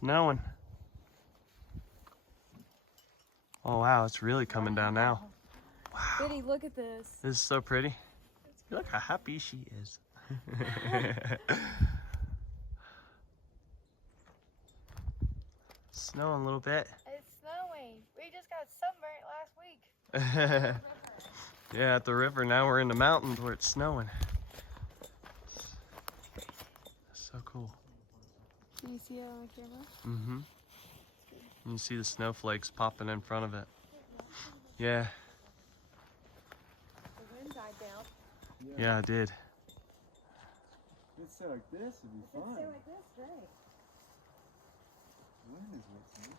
snowing. Oh wow, it's really coming down now. Wow. Biddy, look at this. This is so pretty. Look how happy she is. Snowing a little bit. It's snowing. We just got sunburnt last week. Yeah, at the river. Now we're in the mountains where it's snowing. That's so cool. Can you see it on camera? Mm-hmm. You see the snowflakes popping in front of it. Yeah. The wind died down. Yeah, I did. Let's stay like this, it'd be fun. Stay like this, great. Wind is what's needed.